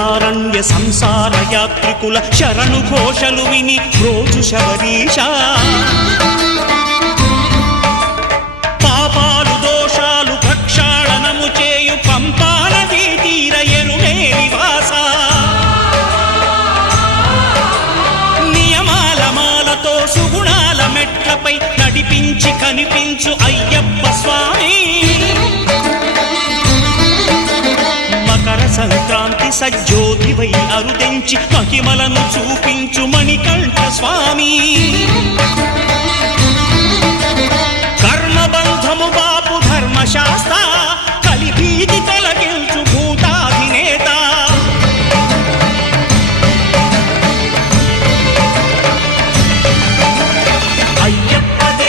దండకారణ్య సంసార యాత్రికుల శరణు ఘోషలు విని రోజు శబరీశ పాపాలు దోషాలు ప్రక్షాళనము చేయు పంపా నదీ తీర ఎరుమే నివాస నియమాల మాలతో సుగుణాల మెట్లపై నడిపించి కనిపించు అయ్యప్ప స్వామి మకర సంక్రాంతి సజ్జోతివై అరుదెంచి మహిమలను చూపించు మణికంఠ స్వామి